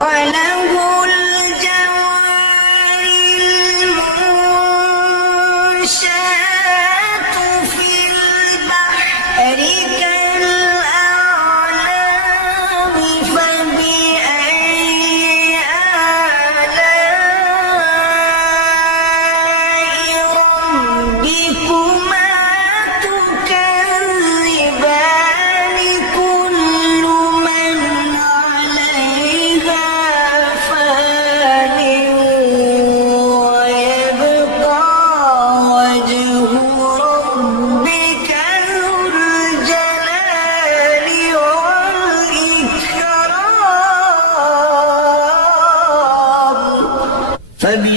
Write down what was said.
وله الجوار المنشآت في البحر كالأعلام فبأي آلاء ربكما تكذبان كل من عليها فان ويبقى وجه ربك ذو الجلال والإكرام.